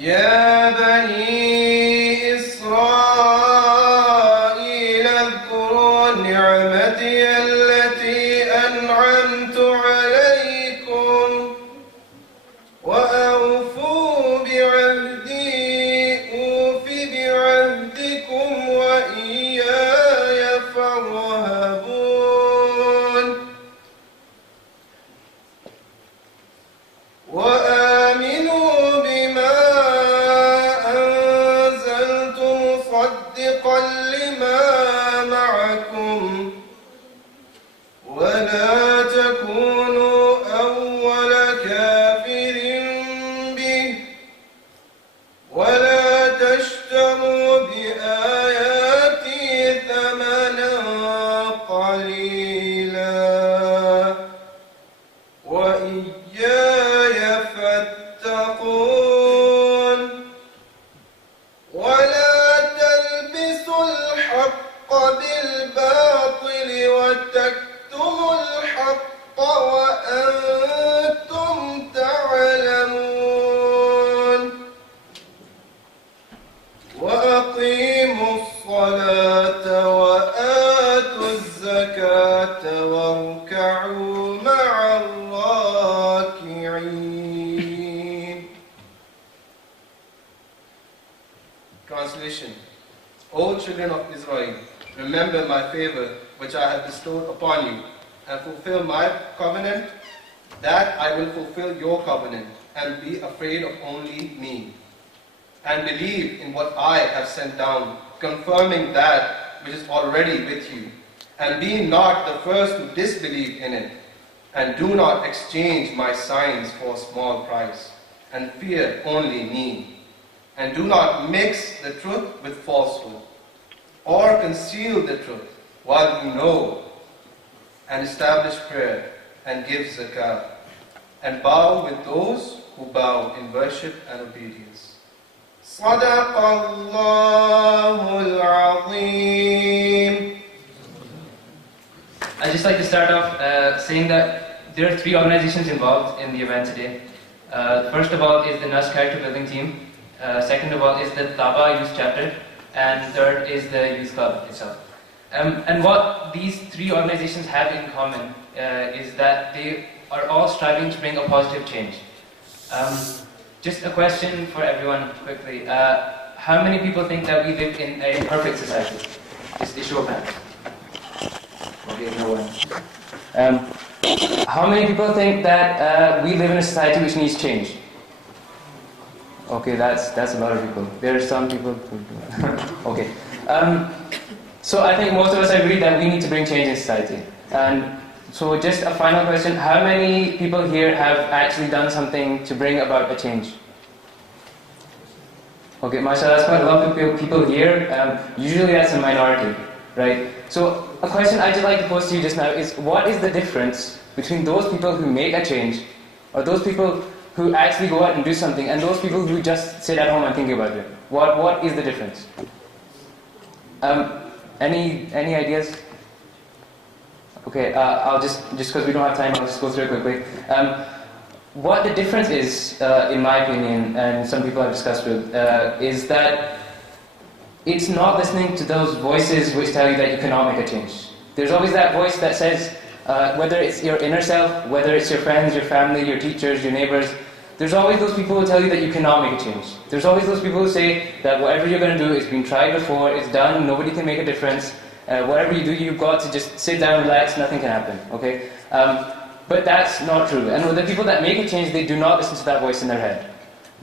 يا بني إسرائيل اذكروا نعمتي التي أنعمت عليكم وأوفوا بعهدي أوف بعهدكم وإياي فارهبون وآمنوا بما أنزلت مصدقا لما معكم ولا تكونوا أول كافر به ولا تشتروا بآياتي ثمنا قليلا وإياي فاتقون ولا تلبسوا الحق بالباطل وتكتموا الحق وأنتم تعلمون وأقيموا الصلاة وآتوا الزكاة واركعوا مع الراكعين. Translation. O children of Israel, remember my favor which I have bestowed upon you, and fulfill my covenant, that I will fulfill your covenant, and be afraid of only me. And believe in what I have sent down, confirming that which is already with you. And be not the first to disbelieve in it. And do not exchange my signs for a small price. And fear only me. And do not mix the truth with falsehood, or conceal the truth while you know, and establish prayer, and give zakah, and bow with those who bow in worship and obedience. صدق الله العظيم. I'd just like to start off saying that there are 3 organizations involved in the event today. First of all is the NUST Character Building team. Second of all is the Taba Youth Chapter. And third is the Youth Club itself. And what these 3 organizations have in common is that they are all striving to bring a positive change. Just a question for everyone quickly. How many people think that we live in a perfect society? Just a show of hands. Okay, no one. How many people think that we live in a society which needs change? Okay, that's a lot of people. There are some people who do. Okay. So I think most of us agree that we need to bring change in society. And so just a final question, how many people here have actually done something to bring about a change? Okay, mashallah, that's quite a lot of people here. Usually that's a minority, right? So a question I'd just like to pose to you just now is, what is the difference between those people who make a change, or those people who actually go out and do something, and those people who just sit at home and think about it? What is the difference? Any ideas? Okay, I'll just because we don't have time, I'll just go through it quickly. What the difference is, in my opinion, and some people I've discussed with, is that it's not listening to those voices which tell you that you cannot make a change. There's always that voice that says, whether it's your inner self, whether it's your friends, your family, your teachers, your neighbors, there's always those people who tell you that you cannot make a change. There's always those people who say that whatever you're going to do is been tried before, it's done, nobody can make a difference. Whatever you do, you've got to just sit down, relax, nothing can happen. Okay? But that's not true. And the people that make a change, they do not listen to that voice in their head.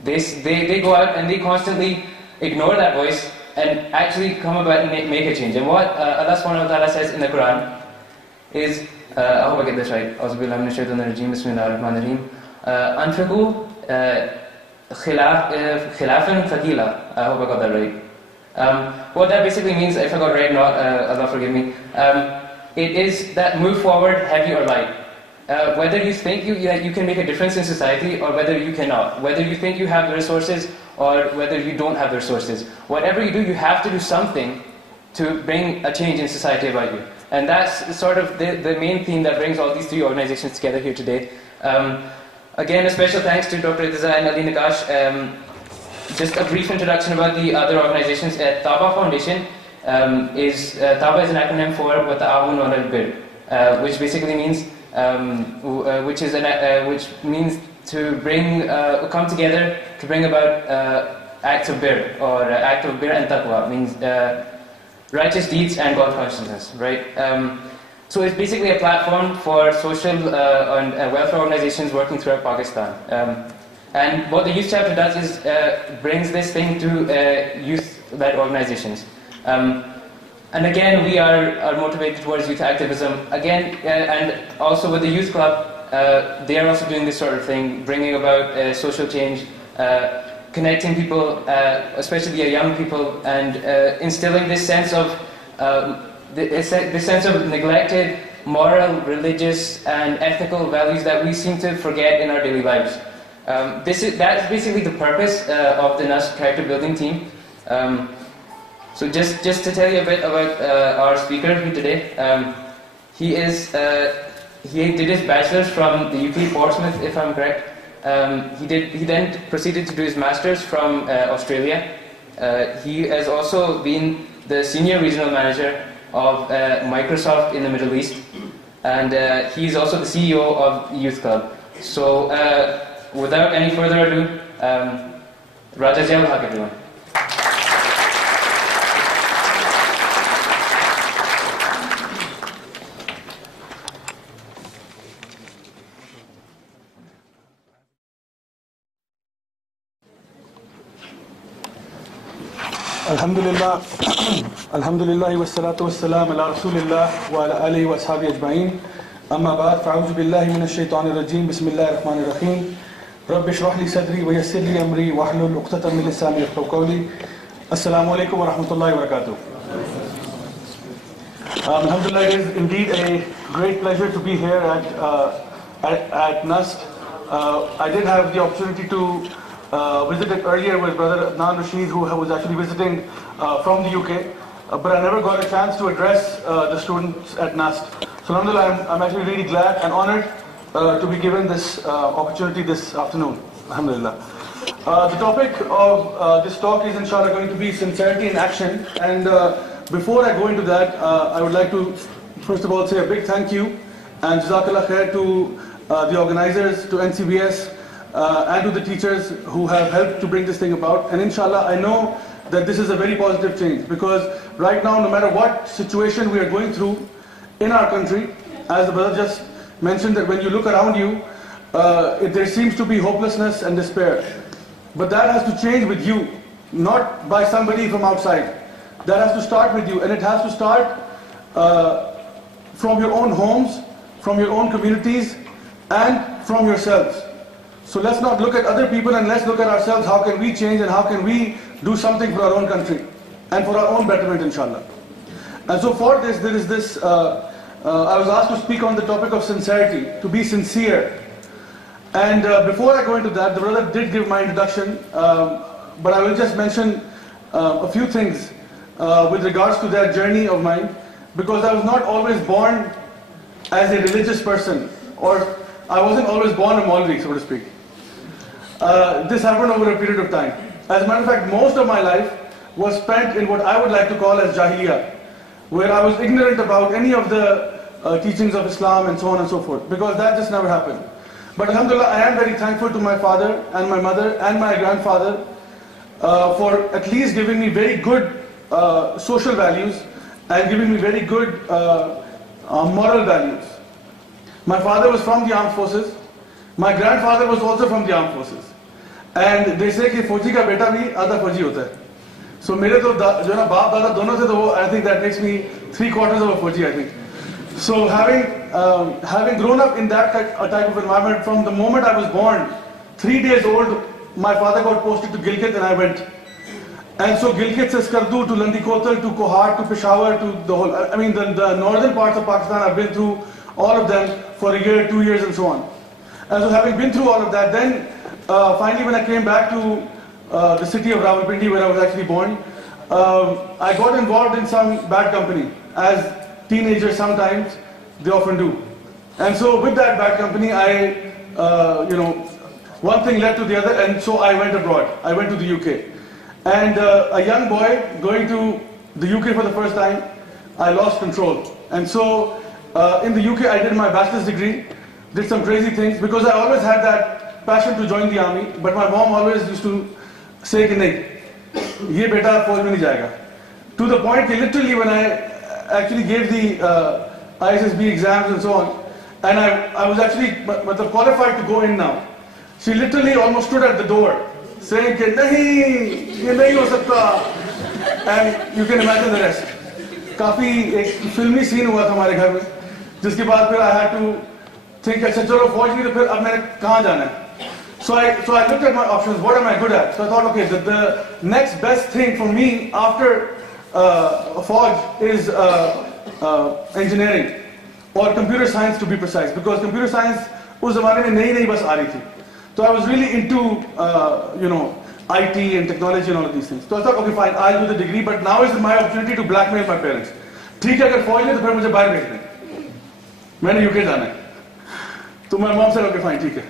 They go out and they constantly ignore that voice and actually come about and make a change. And what Allah subhanahu wa ta'ala says in the Quran is, I hope I get this right. Bismillahir-Rahmanir-Rahim. Anfiqu khilafan thaqila. I hope I got that right. What that basically means, if I got it right or not, Allah forgive me, it is that move forward heavy or light. Whether you think you can make a difference in society or whether you cannot. Whether you think you have the resources or whether you don't have the resources. Whatever you do, you have to do something to bring a change in society about you. And that's sort of the main theme that brings all these 3 organizations together here today. Again, a special thanks to Dr. Raja Zia and Ali Nakash. just a brief introduction about the other organizations. Taba Foundation Taba is an acronym for Wata'awun 'ala al-Bir, which basically means which means to bring come together to bring about acts of bir, or act of bir and taqwa, means righteous deeds and God consciousness, right? So it's basically a platform for social and welfare organizations working throughout Pakistan. And what the youth chapter does is brings this thing to youth-led organizations. And again, we are motivated towards youth activism. Again, and also with the youth club, they are also doing this sort of thing, bringing about social change, connecting people, especially young people, and instilling this sense of neglected moral, religious, and ethical values that we seem to forget in our daily lives. That's basically the purpose of the NUST Character Building team. So just to tell you a bit about our speaker here today, he did his bachelor's from the UK Portsmouth, if I'm correct. He then proceeded to do his master's from Australia. He has also been the senior regional manager of Microsoft in the Middle East, and he's also the CEO of Youth Club. So without any further ado, Raja Zia will have everyone. Alhamdulillah, Alhamdulillah, wassalatu wassalam ala Rasulillah wa ala alihi wa ashabi ajma'in. Amma ba'd, fa'awzu billahi minash shaitanir rajim, bismillahir rahmanir rahim. Rabbi shrah li sadri wa yassir li amri wa hlul 'uqdatan min lisani yafqahu qawli. Assalamu alaikum wa rahmatullahi wa barakatuh. Alhamdulillah, it is indeed a great pleasure to be here at NUST. I did have the opportunity to visited earlier with Brother Adnan Rashid, who was actually visiting from the UK, but I never got a chance to address the students at NUST. So alhamdulillah, I'm actually really glad and honored to be given this opportunity this afternoon. Alhamdulillah. The topic of this talk is inshallah going to be sincerity in action, and before I go into that, I would like to first of all say a big thank you and Jazakallah khair to the organizers, to NCBS, and to the teachers who have helped to bring this thing about. And inshallah, I know that this is a very positive change, because right now, no matter what situation we are going through in our country, as the brother just mentioned, that when you look around you, there seems to be hopelessness and despair. But that has to change with you, not by somebody from outside. That has to start with you, and it has to start from your own homes, from your own communities, and from yourselves. So let's not look at other people, and let's look at ourselves. How can we change, and how can we do something for our own country and for our own betterment, inshallah. And so for this, there is this, I was asked to speak on the topic of sincerity, to be sincere. And before I go into that, the brother did give my introduction, but I will just mention a few things with regards to that journey of mine, because I was not always born as a religious person, or I wasn't always born a Maulvi, so to speak. This happened over a period of time. As a matter of fact, most of my life was spent in what I would like to call as Jahiliyyah, where I was ignorant about any of the teachings of Islam and so on and so forth, because that just never happened. But alhamdulillah, I am very thankful to my father and my mother and my grandfather for at least giving me very good social values and giving me very good moral values. My father was from the armed forces. My grandfather was also from the armed forces. And they say कि फौजी का बेटा भी आधा फौजी होता है. So मेरे तो जो ना बाप दादा दोनों थे तो वो, I think that makes me 3/4 of a fauji, I think. So having grown up in that type of environment, from the moment I was born, 3 days old, my father got posted to Gilgit and I went. And so Gilgit se Skardu to Landikotal to Kohat to Peshawar to the whole, I mean the northern parts of Pakistan, I've been through all of them for a year, 2 years and so on. And so having been through all of that, then finally when I came back to the city of Rawalpindi, where I was actually born, I got involved in some bad company, as teenagers sometimes, they often do. And so with that bad company, I one thing led to the other, and so I went abroad. I went to the UK. And a young boy going to the UK for the first time, I lost control. And so in the UK, I did my bachelor's degree, did some crazy things, because I always had that passion to join the army, but my mom always used to say कि नहीं, ये बेटा फौज में नहीं जाएगा. To the point that literally when I actually gave the ISSB exams and so on, and I was actually qualified to go in now, she literally almost stood at the door saying कि नहीं, ये नहीं हो सकता. And you can imagine the rest. काफी एक फिल्मी scene हुआ था हमारे घर में, जिसके बाद फिर I had to think, अच्छा चलो फौज की, तो फिर अब मैंने कहाँ जाना है? So I looked at my options. What am I good at? So I thought, okay, the next best thing for me after Fauj is engineering or computer science, to be precise, because computer science उस ज़माने में नई बस आ रही थी. So I was really into IT and technology and all of these things. So I thought, okay, fine, I'll do the degree, but now is my opportunity to blackmail my parents. ठीक है, अगर फौज में तो फिर मुझे बाहर भेज दें. मैंने UK जाना है. So my mom said, okay, fine, ठीक है.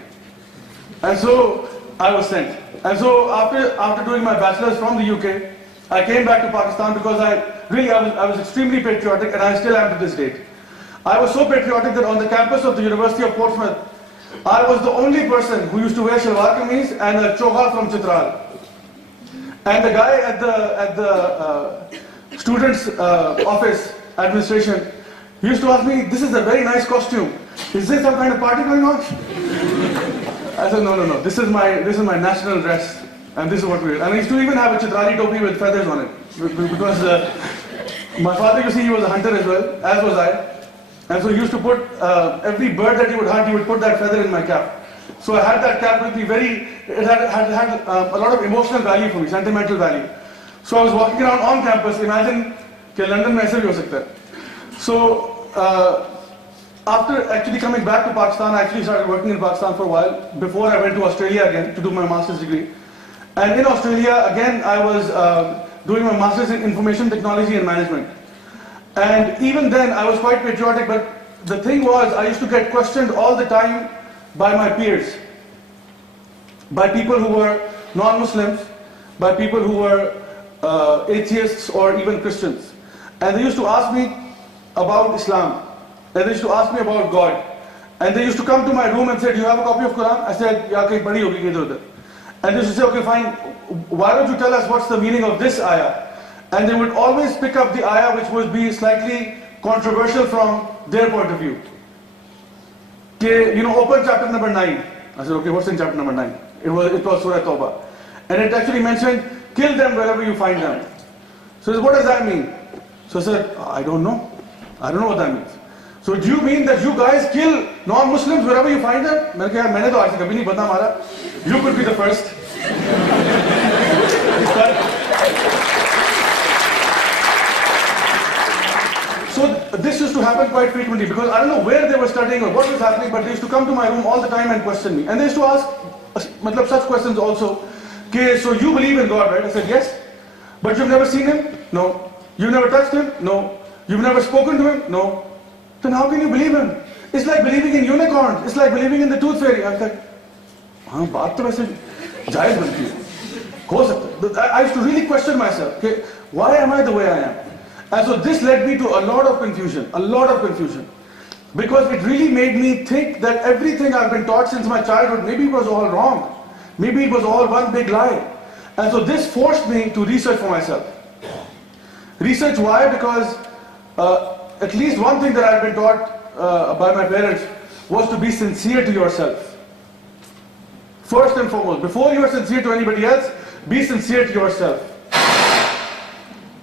And so I was sent. And so after doing my bachelor's from the UK, I came back to Pakistan because I was extremely patriotic, and I still am to this date. I was so patriotic that on the campus of the University of Portsmouth, I was the only person who used to wear shalwar kameez and a choha from Chitral. And the guy at the students' office administration, he used to ask me, "This is a very nice costume. Is there some kind of party going on?" I said, no, this is my national dress, and this is what we do. And I used to even have a Chitrali topi with feathers on it, because my father, you see, he was a hunter as well, as was I. And so he used to put, every bird that he would hunt, he would put that feather in my cap. So I had that cap with me it had a lot of emotional value for me, sentimental value. So I was walking around on campus, imagine that London mein aise bhi ho sakta hai. So, after actually coming back to Pakistan, I actually started working in Pakistan for a while, before I went to Australia again to do my master's degree. And in Australia, again, I was doing my master's in information technology and management. And even then, I was quite patriotic, but the thing was, I used to get questioned all the time by my peers, by people who were non-Muslims, by people who were atheists or even Christians. And they used to ask me about Islam. And they used to ask me about God. And they used to come to my room and say, "Do you have a copy of Quran?" I said, "Yeah, kahin padhi hogi idhar udhar." And they used to say, "Okay, fine, why don't you tell us what's the meaning of this ayah?" And they would always pick up the ayah which would be slightly controversial from their point of view. Okay, open chapter number 9. I said, "Okay, what's in chapter number 9? It was Surah Tawbah. And it actually mentioned, kill them wherever you find them. So I said, "What does that mean?" So I said, "I don't know. I don't know what that means." So do you mean that you guys kill non-Muslims wherever you find them? मैंने कहा, मैंने तो आज तक कभी नहीं बदनाम मारा. You could be the first. So this used to happen quite frequently, because I don't know where they were studying or what was happening, but they used to come to my room all the time and question me. And they used to ask such questions also. Okay, so you believe in God, right? I said, "Yes." "But you've never seen him?" "No." "You've never touched him?" "No." "You've never spoken to him?" "No." "Then how can you believe him? It's like believing in unicorns. It's like believing in the tooth fairy." I was like, हाँ बात तो वैसे जायज़ बनती है, हो सकता है. I used to really question myself. Okay, why am I the way I am? And so this led me to a lot of confusion, because it really made me think that everything I've been taught since my childhood, maybe it was all wrong. Maybe it was all one big lie. And so this forced me to research for myself. Research why? Because at least one thing that I've been taught by my parents was to be sincere to yourself. First and foremost, before you are sincere to anybody else, be sincere to yourself.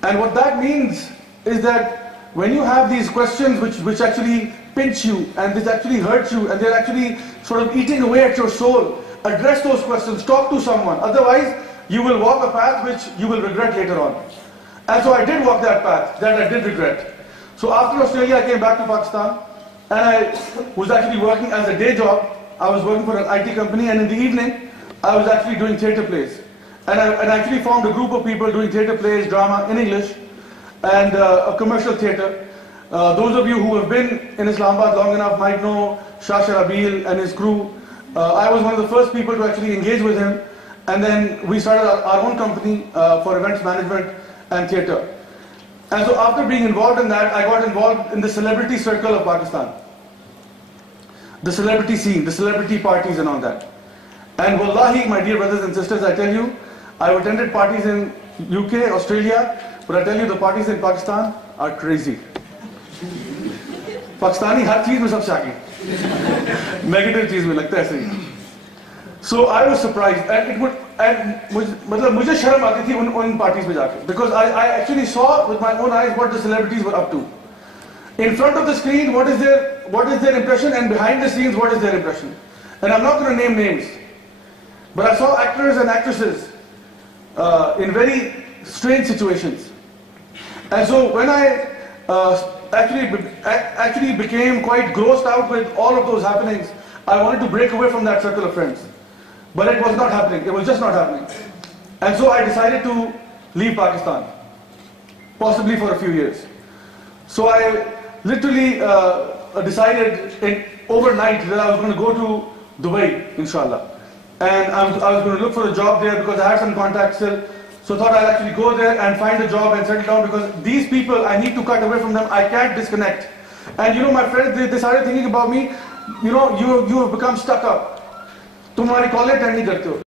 And what that means is that when you have these questions which actually pinch you, and this actually hurts you, and they're actually sort of eating away at your soul, address those questions, talk to someone. Otherwise, you will walk a path which you will regret later on. And so I did walk that path that I did regret. So after Australia, I came back to Pakistan, and I was actually working as a day job. I was working for an IT company, and in the evening, I was actually doing theatre plays. And I actually formed a group of people doing theatre plays, drama in English, and a commercial theatre. Those of you who have been in Islamabad long enough might know Shah Sharabil and his crew. I was one of the first people to actually engage with him, and then we started our own company for events management and theatre. And so after being involved in that, I got involved in the celebrity circle of Pakistan. The celebrity scene, the celebrity parties and all that. And wallahi, my dear brothers and sisters, I tell you, I've attended parties in UK, Australia, but I tell you the parties in Pakistan are crazy. Pakistani har cheez mein sab shaki. Negative cheez mein lagta hai aise. So I was surprised, and mujhe sharam aati thi un parties mein jaake, because I actually saw with my own eyes what the celebrities were up to. In front of the screen, what is their impression, and behind the scenes, what is their impression. And I'm not going to name names, but I saw actors and actresses in very strange situations. And so when I actually became quite grossed out with all of those happenings, I wanted to break away from that circle of friends. But it was not happening. It was just not happening. And so I decided to leave Pakistan, possibly for a few years. So I literally decided overnight that I was going to go to Dubai, inshallah. And I was going to look for a job there because I had some contacts still. So I thought I'll actually go there and find a job and settle down, because these people, I need to cut away from them. I can't disconnect. And you know, my friends, they started thinking about me, you know, you have become stuck up. तुम हमारी call attend नहीं करते हो.